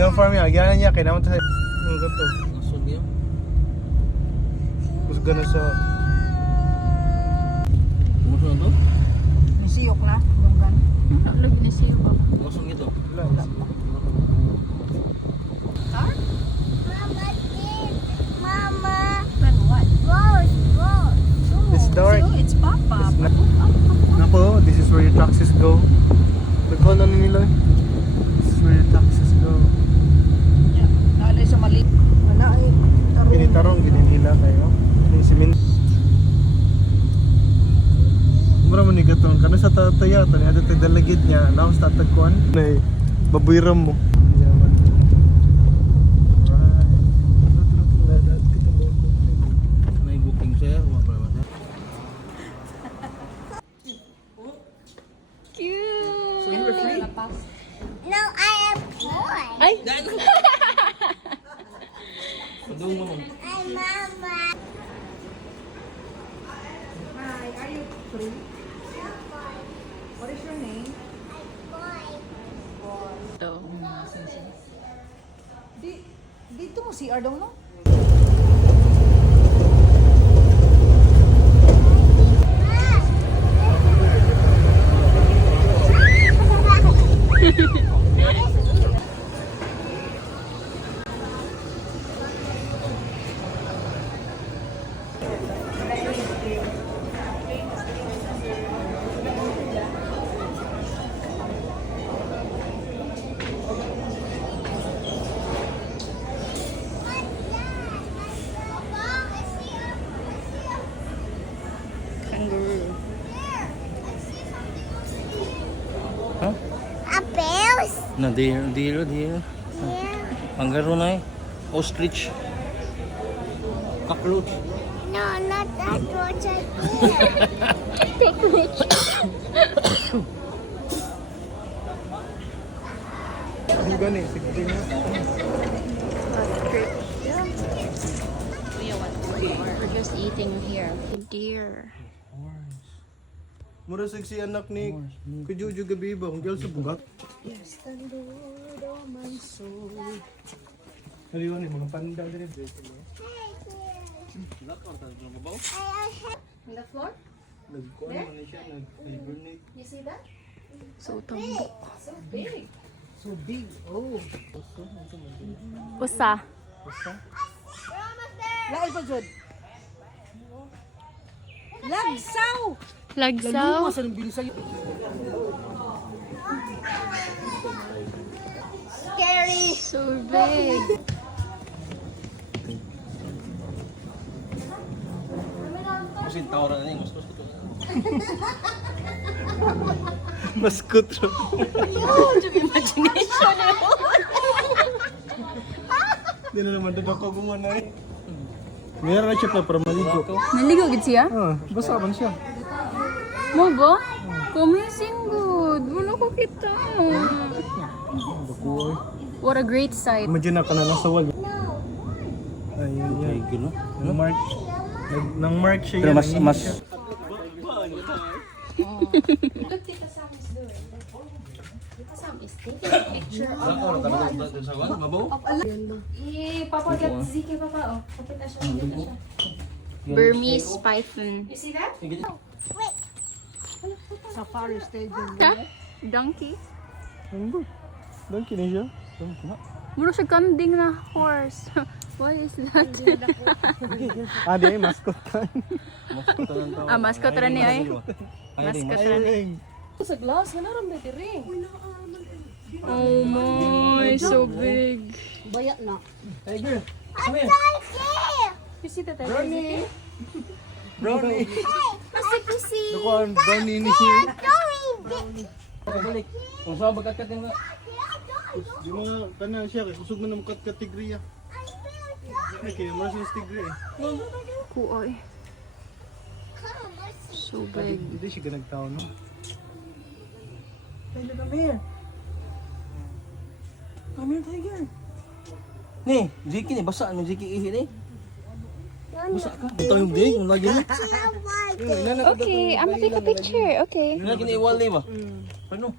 Yung farm niya, agyanan niya, kaya naman tayo. Ano ka to? Nasod niya. Gusto ka na sa... Kumusta na to? Nisiyok na. Bunggan. Lagi na siya ba? Nasod niya to. Wala. When what? It's dark. So, it's Papa. It's not. Nako, this is where your taxis go. Nagkon ano nila? This is where your taxis go. Naalay sa mali. Ana ay tarong. Ginitarong, gininila kayo. Yung simin. Mura mo ni gatong. Kano sa tataya, ito niya dito dalagid niya. Naos tatagkuan. Nay, babuiram mo. Yaman. May booking sir. Wala pa naman. Cute. So you were free? No, I am boy. Ay! Padung mo. I'm mama. Hi, are you free? What is your name? Boy. Ito. Dito mo CR daw, no? Kangaroo. Ha? A bears? Na deer. Yeah. Kangaroo na eh. Ostrich. Cockroach. No, not that roach right there. Hindi gani, sige niya. We're just eating here. Deer. Mura sa si anak ni Kujuju gabi ba? Kung sa bugat. Yes, the Lord of my soul. Haliwan mga panda din. On the floor? Nagkuhan naman siya, nag-hibernate. You see that? So tumbok. So big. So big. Oh. Usa. Laay pa dyan. Lagsaw! Lagsaw. Laluwas ang bilis sa'yo. Scary. So big. Kasi tawra na yung gusto ko. Maskot ro. Imagination. Hindi na naman doon ako gumanay. Meron na siya pa para maligo. Naligo gid siya? Ah, basa man siya. Mo ba? Amazing good. Wala ko kita. Bakuoy. What a great sight. Imagine na ka na nasa wall. Ay, ay, ay. Gino. Nang mark. Nang mark siya Pero yan. mas Look, Tita Sam is doing. Tita Sam is taking a picture of Mabaw? Papa, get Ziki, Papa. Oh, kapita siya. Burmese python. You see that? Safari Stadium. Huh? Donkey? Ano? Donkey na siya. Muro siya kanding na horse. What is that? Ah, di, mascot ka. Ah, mascot ra ni ay. Mascot ra ni. Sa glass, naram na ring. Oh my, so big. Bayat na. Hey girl. You see that? Brownie! Brownie! Pussy. Nakuha, brownie ni siya. Balik. Kung saan bagkat yung Di mo nga, kana siya, kusog man ang kategorya. Ay, kaya mo siya tigre eh. Kuoy. So big. Hindi siya ganagtao, no? Tiger, come here. Come here, Tiger. Ni, Ziki ni basa ano Ziki ihi ni. Basa ka. Ito yung day, yung lagi ni. Okay, I'm gonna take a picture. Okay. Yung lagi ni iwal ni ba? Ano?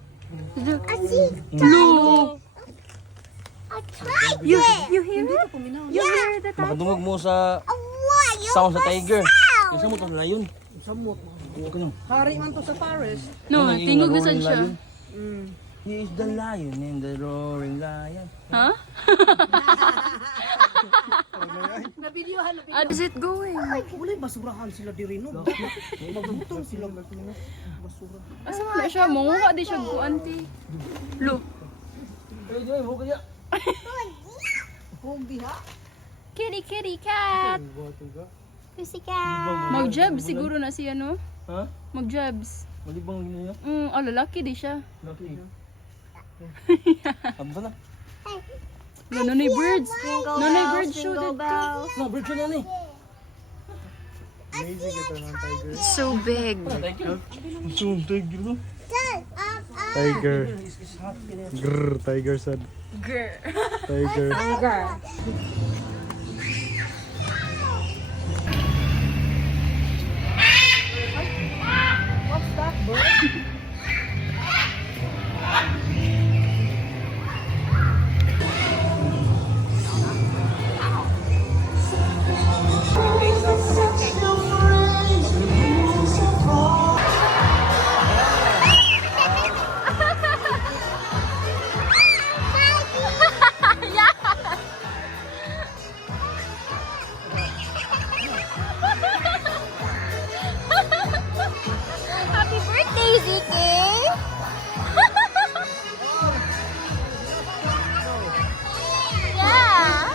Look. I see. Look. I You hear it? You hear the time? Makadungog mo sa What? You sound sa tiger. Yung samot ang layon. Samot. Huwag ka nyo. Hari man to sa forest. No, Ano naging tingog na roaring sad siya. lion? He is the lion and the roaring lion. Ha? Nabidyohan na How is it going? Wala basurahan sila diri no. Magbutong sila basura. Asa wala siya? Manguha di siya guanti. Lo. Hey, Joy, huwag ka dyan. Home ha. Kitty cat. Pussycat. Mag-jabs siguro na siya, no? Ha? Mag-jabs. Malibang gina niya. Lalaki di siya. Lucky. Aba na. Nanonoy birds. Nanonoy birds show Jingle that. bells. No, bird siya na ni. Amazing ito ng tiger. So big. Thank you. Zoom, tiger no. Tiger. Grrr, tiger sad. Grr. Tiger. What's that bird? Happy birthday, Ziki! Yeah!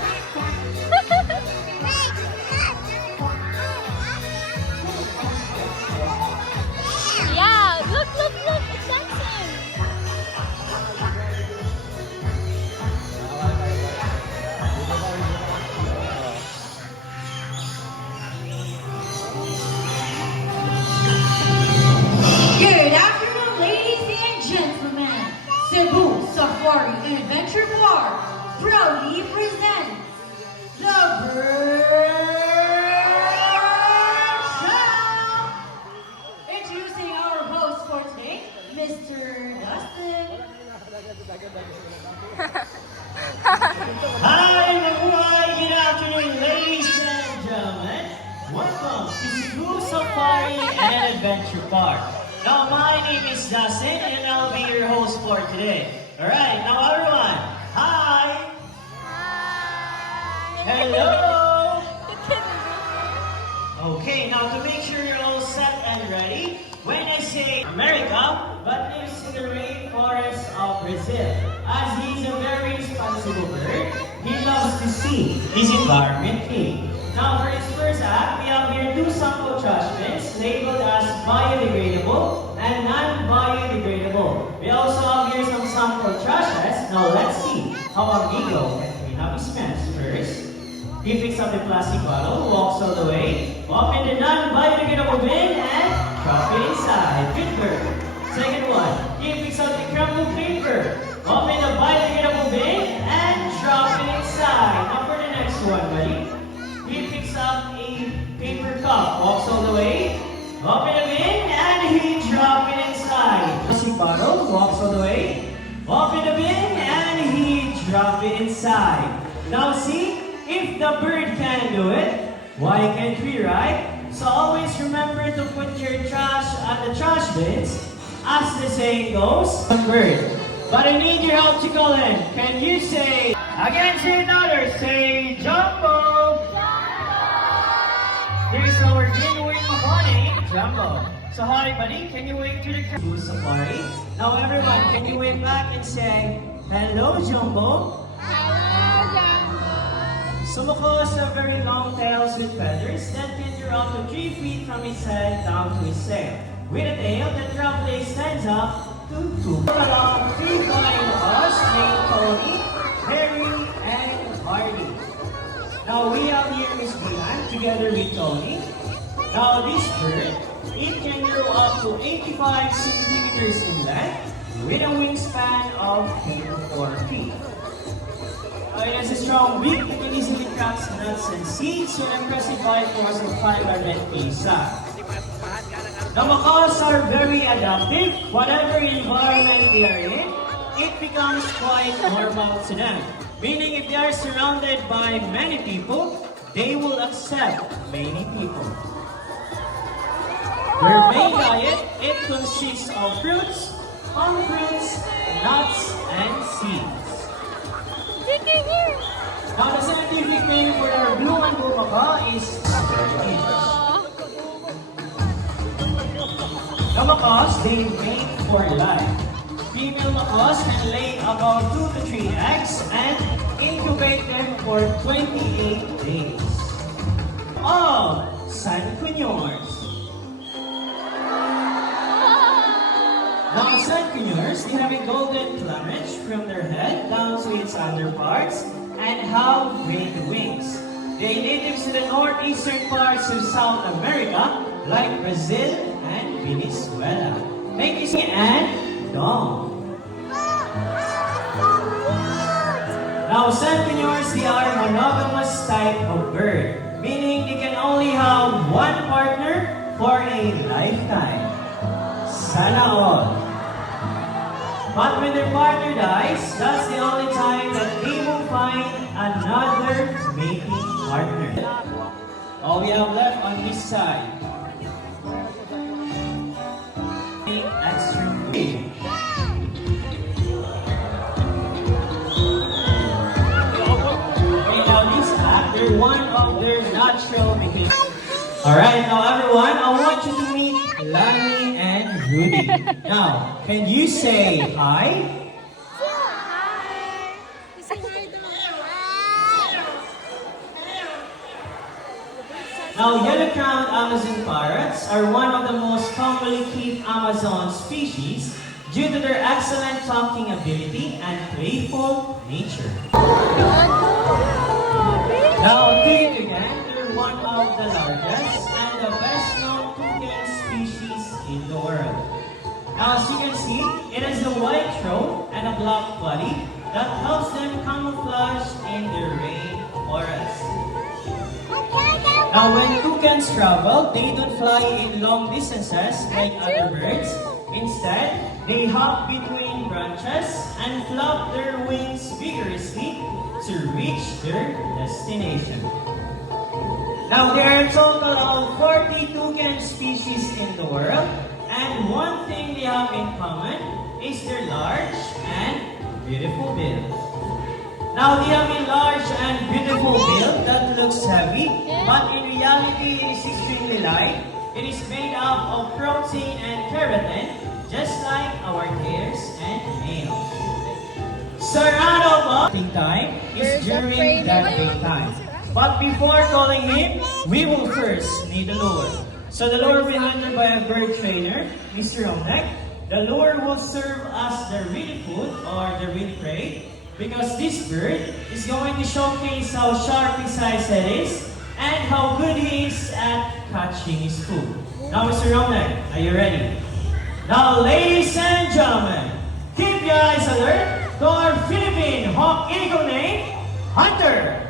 Yeah, look, it's dancing! Good afternoon, ladies and gentlemen. Cebu Safari and Adventure Park proudly presents the Bird Show. Introducing our host for today, Mr. Dustin. Hi, mabuhay! Good afternoon, ladies and gentlemen. Welcome to Cebu Safari and Adventure Park. Now, my name is Dustin, and I'll be your host for today. Alright, now everyone, hi! Hello! Okay, now to make sure you're all set and ready, when I say America, but lives in the rainforest of Brazil. As he's a very responsible bird, he loves to see his environment clean. Now for his first act, we have here 2 sample trash bins labeled as biodegradable and non-biodegradable. We also have here some sample trashes. Now let's see how Amigo can clean up his mess. First, he picks up the plastic bottle, walks all the way, open the non-biodegradable bin and drop it inside. Good bird. Second one, he picks up the crumpled paper, open the biodegradable bin and drop it inside. Now for the next one, buddy. He picks up a paper cup, walks all the way, open the bin and he drop it inside. Plastic bottle, walks all the way, open the bin and he drop it inside. Now see, if the bird can do it, why can't we, right? So always remember to put your trash at the trash bins. As the saying goes, bird. But I need your help to call in. Can you say, again say another, say Jumbo. There's our green wing bunny, Jumbo. So hi buddy, can you wave to the camera? Safari. Now everyone, can you wave back and say, hello Jumbo? Sumoko has a very long tails with feathers that can drop to 3 feet from his head down to his tail. With a tail that roughly stands up to 2. Along 3 flying us named Tony, Harry, and Hardy. Now we have here Miss Brian together with Tony. Now this bird, it can grow up to 85 centimeters in length with a wingspan of 4 feet. It has a strong beak that can easily crack nuts and seeds with an impressive bite force of 500 psi. Now macaws are very adaptive. Whatever environment they are in, it becomes quite normal to them. Meaning if they are surrounded by many people, they will accept many people. Their main diet, it consists of fruits, palm fruits, nuts, and seeds. Now the scientific name for our blue and blue macaw is the macaws, they mate for life. Female macaws can lay about 2 to 3 eggs and incubate them for 28 days. All sandquinures. Now, sandquinures, they have a golden plumage from their head down to its underparts and have green wings. They are native to the northeastern parts of South America, like Brazil and Venezuela. Thank you, and Dom. Now, sandquinures, they are monogamous type of bird, meaning they can only have one partner for a lifetime. Sana all. But when their partner dies, that's the only time that they will find another mating partner. All we have left on this side. Extra big. Okay, now this act, they're one of their natural behaviors. Alright, now everyone, I want you to meet Lani and Rudy. Now, can you say hi? Now, yellow-crowned Amazon parrots are one of the most commonly kept Amazon species due to their excellent talking ability and playful nature. Now, take it again, they're one of the largest and the best-known toucan species in the world. Now, as you can see, it has a white throat and a black body that helps them camouflage in the rainforest. Now, when toucans travel, they don't fly in long distances like other birds. Instead, they hop between branches and flap their wings vigorously to reach their destination. Now, there are a total of 40 toucan species in the world, and one thing they have in common is their large and beautiful bill. Now, they have a large and beautiful bill that looks heavy, but in reality, it is extremely light. It is made up of protein and keratin, just like our hairs and nails. So, round of time is during that time. But before calling him, we will first need the lure. So the lure will be handled by a bird trainer, Mr. Romnek. The lure will serve as the real food or the real prey, because this bird is going to showcase how sharp his eyesight is and how good he is at catching his food. Now, Mr. Romnek, are you ready? Now, ladies and gentlemen, keep your eyes alert to our Philippine Hawk Eagle named Hunter.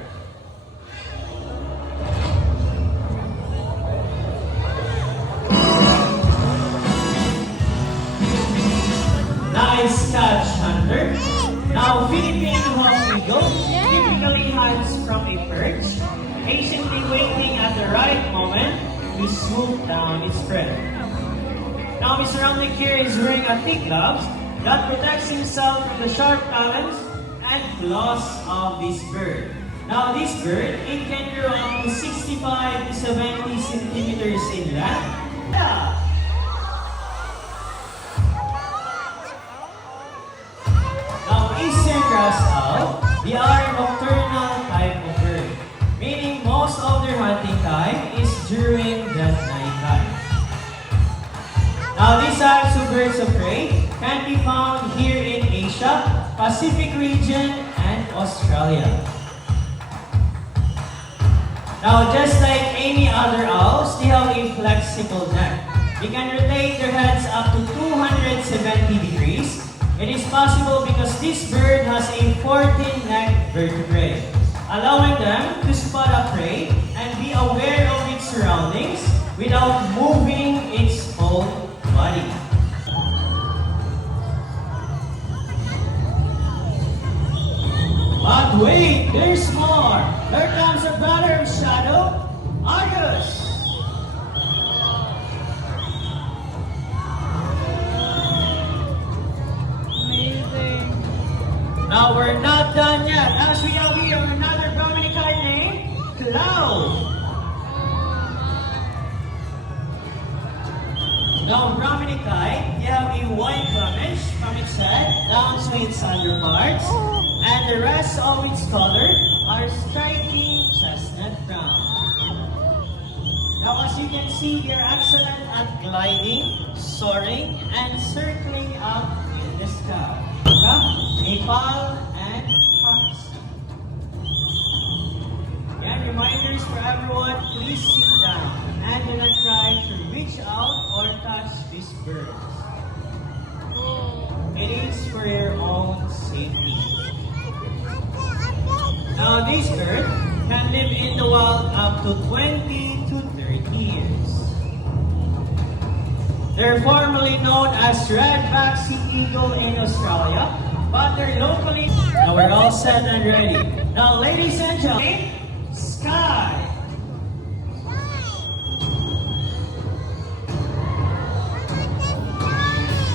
Nice catch, Hunter. Now, Philippine Hawk Eagle typically hunts from a perch, patiently waiting at the right moment to swoop down its prey. Now, Mr. Romnek here is wearing a thick gloves that protects himself from the sharp talons and claws of this bird. Now, this bird, it can grow up to 65 to 70 centimeters in length. Yeah. Eastern grass owl, they are a nocturnal type of bird, meaning most of their hunting time is during the night time. Now, these types of birds of prey can be found here in Asia, Pacific region, and Australia. Now, just like any other owls, they have a flexible neck. They can rotate their heads up to 270 degrees. It is possible because this bird has a 14-neck vertebrae, allowing them to spot a prey and be aware of its surroundings without moving its whole body. But there's more. Here comes a brother of shadow, Argus. Now we're not done yet. As we have here another Brahminic name, Cloud. Now Brahminic you have a white plumage from its head down to its underparts, and the rest of its color are striking chestnut brown. Now as you can see, they're excellent at gliding, soaring, and circling up in the sky. Nepal and Pakistan. Again, reminders for everyone, please sit down and do not try to reach out or touch these birds. It is for your own safety. Now, this bird can live in the wild up to 20 to 30 years. They're formerly known as red-backed sea eagle in Australia, but they're locally. Now we're all set and ready. Now, ladies and gentlemen, Sky.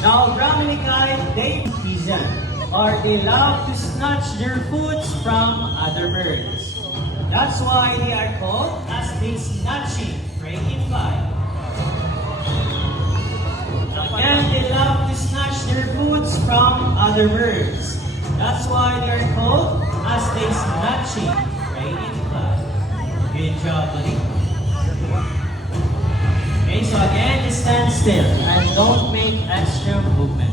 Now, Brahminicae, they present, or they love to snatch their foods from other birds. That's why they are called as the snatching dragonfly. Again, they love to snatch their foods from other birds. That's why they are called as the snatching dragonfly. Good job, buddy. Okay, so again, just stand still and don't make extra movement.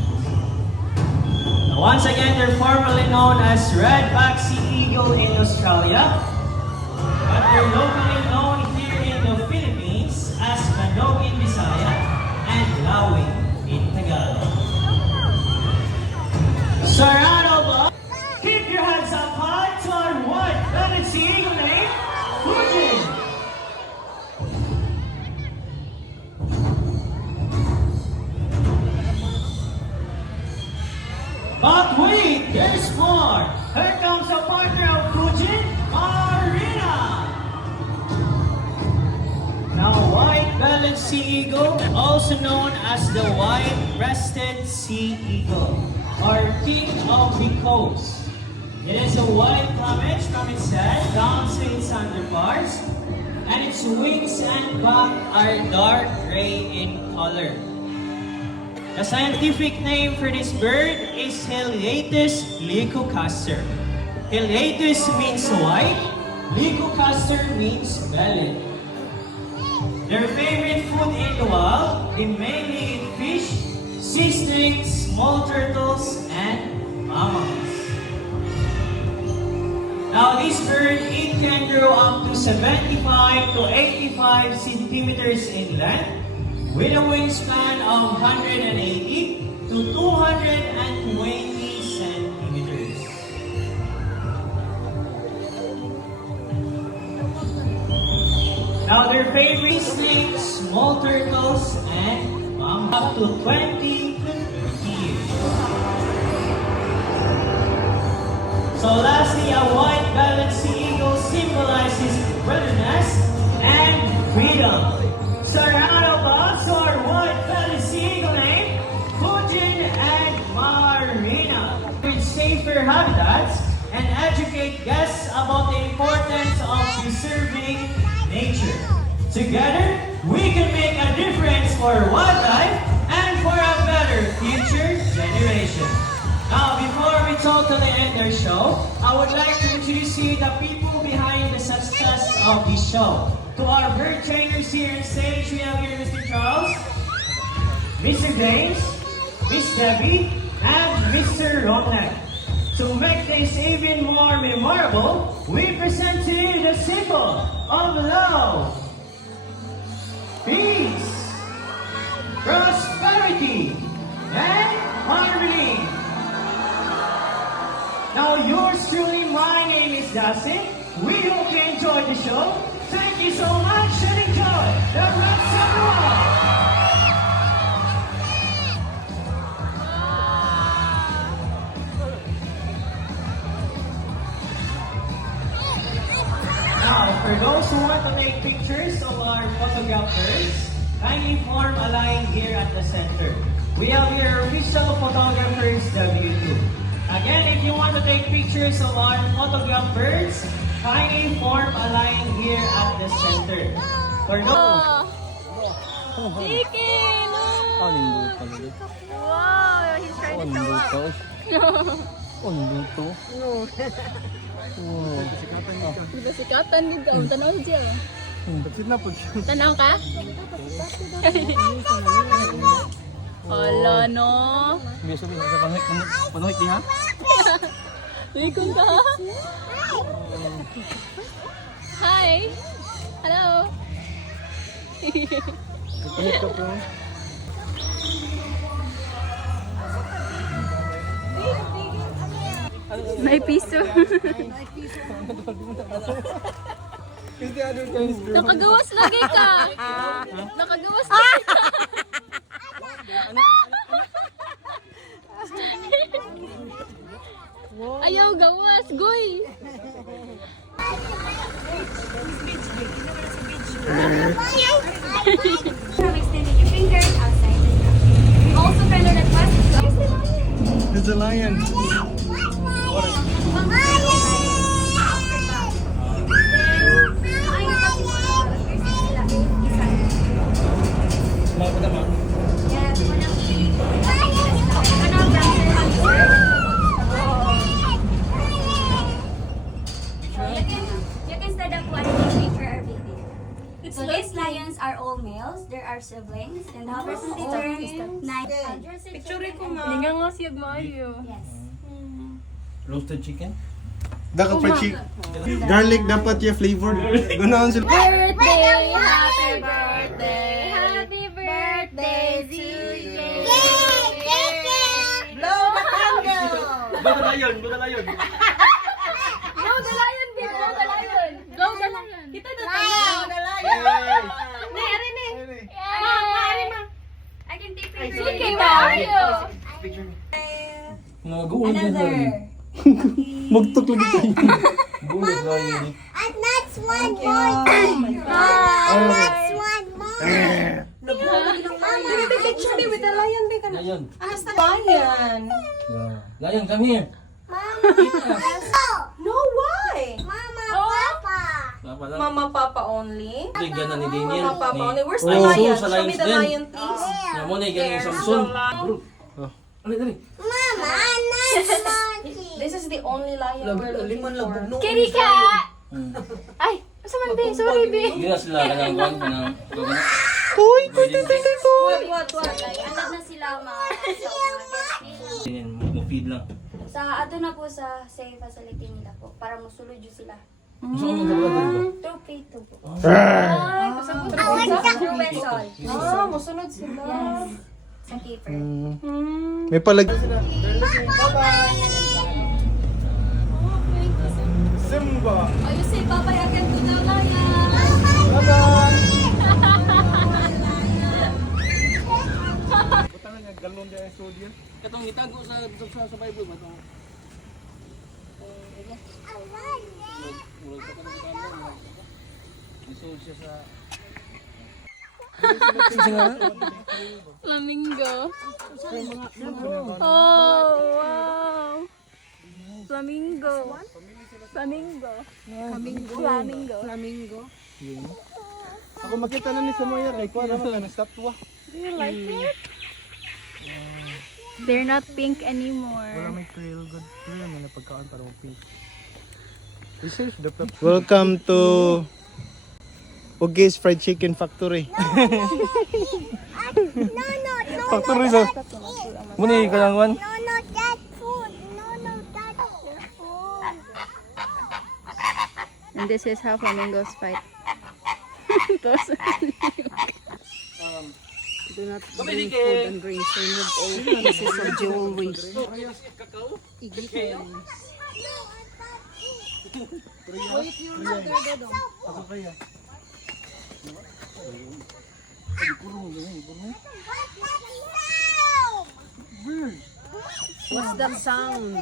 Now, once again, they're formerly known as red-backed sea eagle in Australia, but they're locally known here in the Philippines as Manog in Bisaya and Lawing in Tagalog. Sarado, keep your hands up high to our white-bellied sea eagle named Fujin. But wait, there's more. Here comes a partner of Fujin, Marina. Now, white-bellied sea eagle, also known as the white-breasted sea eagle, or king of the coast. It is a white plumage from its head down to its underparts, and its wings and back are dark gray in color. The scientific name for this bird is Heliaetus leucocaster. Heliaetus means white, leucocaster means belly. Their favorite food in the wild, they mainly eat fish, sea snakes, small turtles, and mammals. Now this bird, it can grow up to 75 to 85 centimeters in length, with a wingspan of 180 to 220 centimeters. Now their favorite snakes, small turtles, and up to 20 to 30 years. So lastly, a white-bellied sea eagle symbolizes wilderness and freedom. Surrounded by our white-bellied sea eagle named Fujin and Marina. With safer habitats and educate guests about the importance of preserving nature. Together, we can make a difference for wildlife and for a better future generation. Now, before we totally end our show, I would like to introduce you the people behind the success of this show. To our bird trainers here on stage, we have here Mr. Charles, Mr. James, Miss Debbie, and Mr. Ronald. To make this even more memorable, we present to you the symbol of love, peace, prosperity, and harmony. Now, yours truly, my name is Dustin. We hope you enjoyed the show. Thank you so much and enjoy the rest of the world. those who want to take pictures of our photographers, kindly form a line here at the center. We have your official photographers W2. Again, if you want to take pictures of our photographers, kindly form a line here at the center. For those Chicken! Ano yung Wow, he's trying to show up. Ano to? Sikatan dito. Tanaw siya. Pagsit na po siya. Tanaw ka? Ala no. Biasa din sa panuhik di ha? Likong ka. Hi. Hello. Palit ka po. May piso. Nakagawas lagi ka. Nakagawas lagi ka. Ayaw gawas, goy. From extending your fingers outside the cup. Also, friendly request. It's a lion. You can stand up one picture or baby. So these lions are all males. There are siblings, and the percentage turns 9. Picture ko Hindi nga nga siyag maayo. Yes. Roasted chicken? Dapat pa chick. Garlic dapat yung flavored. Ganaon sila. Birthday, happy birthday, happy birthday to you. Blow the candle! Budalayon! Go the lion, babe. Go the lion. Go the lion. Kita na Blow the lion! Nari ni. I can take Okay, maayo. Nag-uulog na Another. Magtok lagi tayo. Gulit na yun. And that's one more thing. And that's one more. Baby, picture me with the lion, baby. Lion. Alas na lion. Lion, come here. No, why? Mama, Papa. Papa lang. Mama, Papa only? Bigyan na ni Daniel. Mama, Papa only. Where's the Oh, lion? sa Show me lions the din. lion, please. Yan mo na, ganyan yung Samson. Bro. Dali, dali. Mama, nice monkey. This is the only lion we're looking for. Kitty cat. Ay, masa man be? Sorry be. Hindi na sila kanangguan ko ng gagana. What? Ano na sila mga sa umaga. Ganyan, mo-feed lang. Sa ato na po sa safe facility nila po para musulod yun sila. Gusto ko yung dalawa dito. Trophy to po. Ay, pasabot True vessel. Ah, musunod sila. Yes. Sa keeper. May palag. Simba. Oh, you say bye-bye again to the lion. Bye-bye. Butangan niya galon din ang sodium. Katong itago sa Bible ba itong murag sa kanang kamay. Isulod siya sa Flamingo. Oh, wow. Flamingo. Flamingo. Flamingo. Ako makita na ni Samoyer kay kuha naman ka ng statwa. Do you like it? They're not pink Wala anymore. may trail good. Wala may napagkaan para mo pink. Research the Welcome to Ugi's Fried Chicken Factory. Factory sa muna yung kanangguan. No, that food. No, that food. And this is how flamingos fight. Do not bring food and drinks. Remove all pieces of jewelry. What's that sound?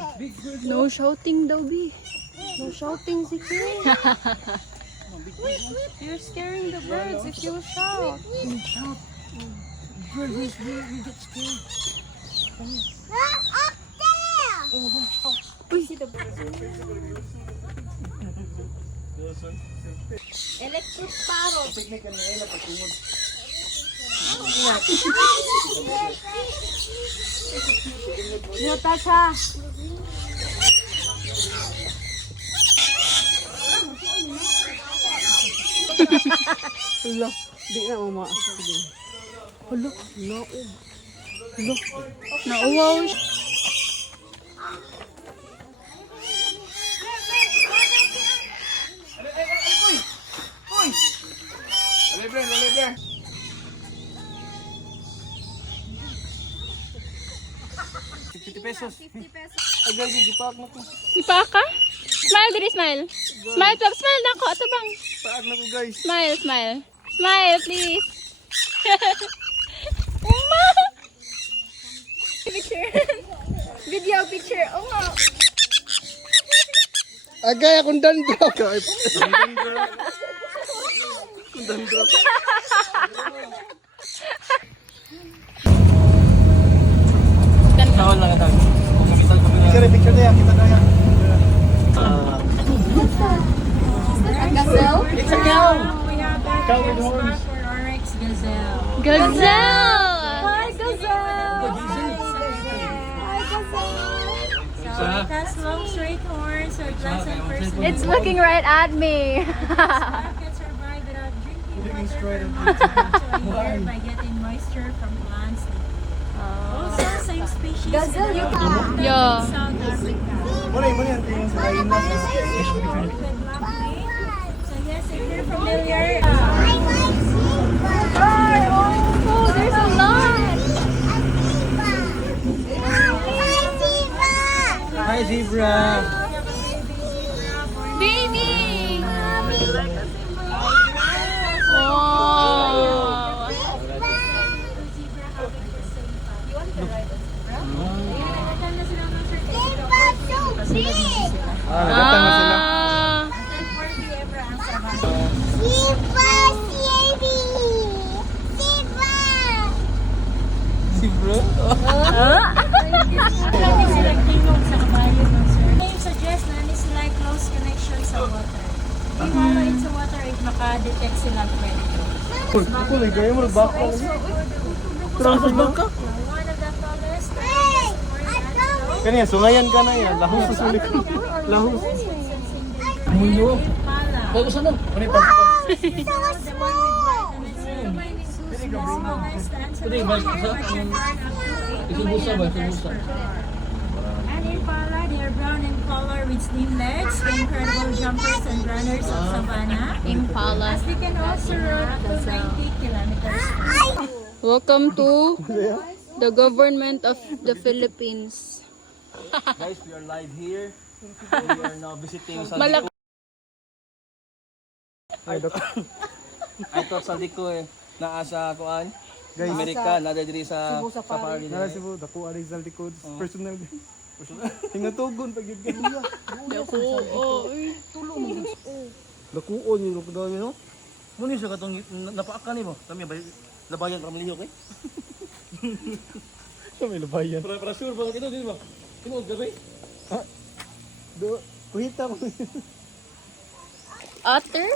No shouting daw, B. No shouting, Ziki. You're scaring the birds if you shout. Electric parrot. Natasha. Hala, di na mama. Hala, naog. Hala, Nauwaw. Ipa ka? Smile diri, smile. Smile, Plop. Smile na ako. Ato bang? Paag na ko guys. Smile, smile. Smile, please. Uma! Picture. Video picture. Uma! Agay akong dandruff. Dandruff. Dandruff. Tawal lang ito. Picture tayo. Kita tayo. Gazelle? It's a cow. Cow with horns. Gazelle! Hi, gazelle! So it has long straight horns or pleasant personality. It's looking right at me. Can survive without drinking water from to a year by getting moisture from plants. Also, same species. Gazelle, you can. Yo. South Africa. Muna yung tingin sa kain na. With black feet. So yes, if you're familiar, Oh, there's a lot. Hi, zebra. Baby. Oh. Nagatang na sila. Ah. Zebra? Marami silang tingog sa kabayo ng sir. Name suggests na ni sila ay close connection sa water. If follow it sa water, it maka-detect sila predator. Ako lang kayo mo bako. Transfer ba ka? One of the tallest and Kanya sungayan ka na yan. Lahos sa sulit. Lahos. Muyo. Impala. Bago sana. Ano yung pagkakot? The one with white and it's the smallest and Pwede, balik ka sa- Isubusa ba? Isubusa. And Impala, they are brown in color with slim legs, the incredible jumpers and runners of savannah. Impala. As they can also run up to 90 kilometers. Welcome to the government of the Philippines. Guys, we are live here. We are now visiting Malak- Saldico. I thought Saldico naa sa kuan. Guys, Amerika, nada diri sa safari. nara si Bo, dako ari Rizal Likod. Personal guys. Tingatugon pag yun kanina. Ako, oh. Dakuon yung daw no. Muni siya katong napaaka nimo. Kami ba labayan para malihok eh. Siya may labayan. Para sure ba kito di ba? Tinuod gabi. Do, kuhita mo. Otter?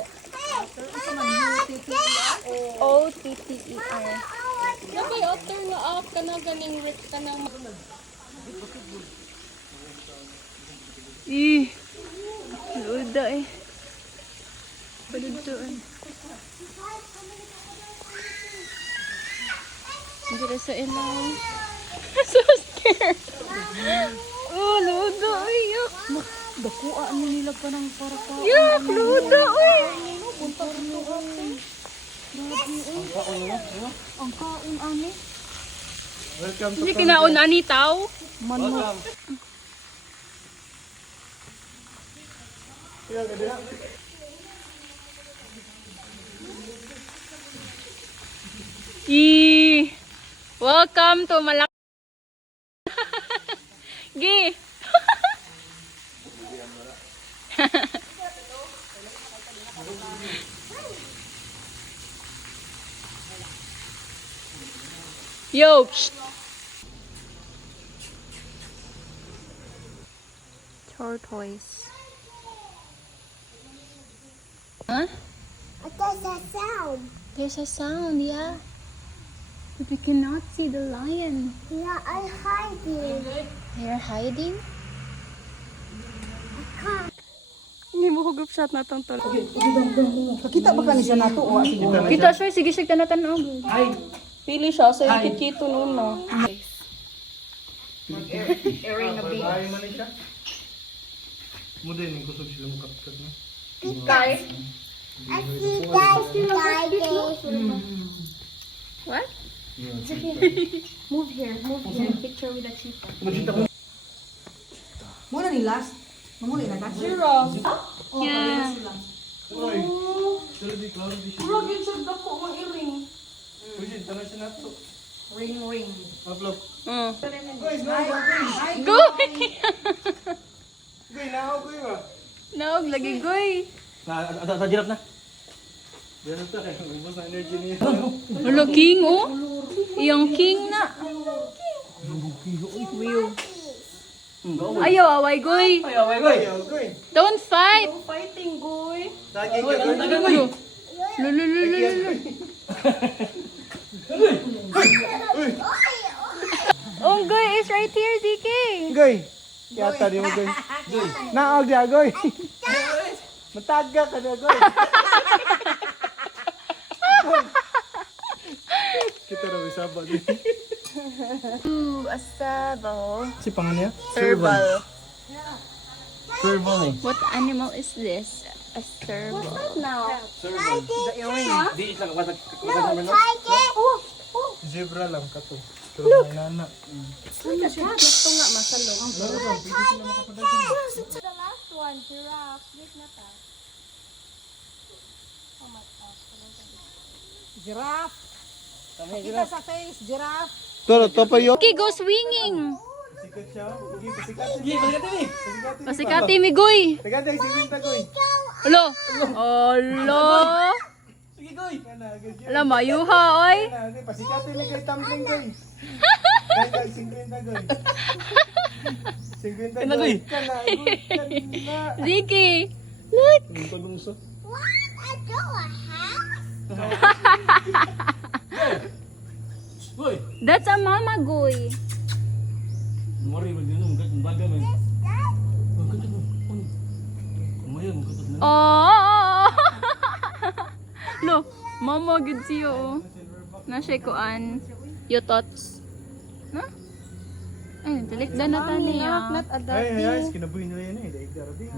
O-T-T-E-R. Nakay otter nga up ka na ganing rit ka na. Luda eh. Paludoan. Dito sa ilaw. So scared. Oh, luda eh. Yak. dakuan mo nila pa ng para ka. Yak, luda eh. Punta rin mo ate. Ang kaon ani. Welcome to Hindi kinaon ani tao. Manok. Welcome to Malak. Gi. Yo! Tortoise. Huh? There's a sound. There's a sound, yeah. But we cannot see the lion. Yeah, I'm hiding. They're hiding? Hindi mo ko group shot na tong tol. Kita ba ka ni siya nato o siguro? Kita siya, sige siya tanatan og. Pili siya sa ikikito noon na. Airing a bit. Ay, man siya. Muda yung kusog sila mo kapkat na. I see guys diving. What? Move here. Picture with the cheetah. Muna ni last. Mamuli na ka. Yeah. Rugin sa dako mo iring. Pwede, tanong siya nato. Ring. Upload. Go! Gay, nakaw ko yun ah. Naog lagi goy. Sa giraffe na. Yan ito eh, ubos na energy niya. Hello king oh. Iyang king na. Ayaw away goy. Ayaw ko eh. Don't fight. Fighting goy. Lagi ka ko. Lululululul. Unggoy is right here, DK. Goy! Kiyata di mo goy. Naog di goy. Mataga ka na goy. Kita raw isabag. Asabo. Si pangan niya? Serval. Serval eh. What animal is this? A serval. Di lang kapatag naman no? Zebra lang ka to. Pero may nana. Gusto nga masalong. The last one, giraffe. Wait na ta. Giraffe. Kita sa face, giraffe. Toro, to pa yun. Okay, go swinging. Sikat siya. Sige, pasikat. Sige, pagkati ni. Pasikati mi goy. Tagad ay siminta goy. Hello. Hello. Sige, goy. Alam mayuha oy. Pasikatin na kay Tumbling goy. Gay, 50 goy. 50 goy. Kana, goy. Kana. Ziki. Look. Pagumso. I do a house. Goy. That's a mama goy. Mori ba dito ng baga man. Kumayan mo katot na. Oh. Lo, mama gud siyo oh. Na siya kuan. Yotots. No? Ay, talikdan na tani ah. Not a Ay, ay, ay. Kinabuhin nila yan eh. Daig darating.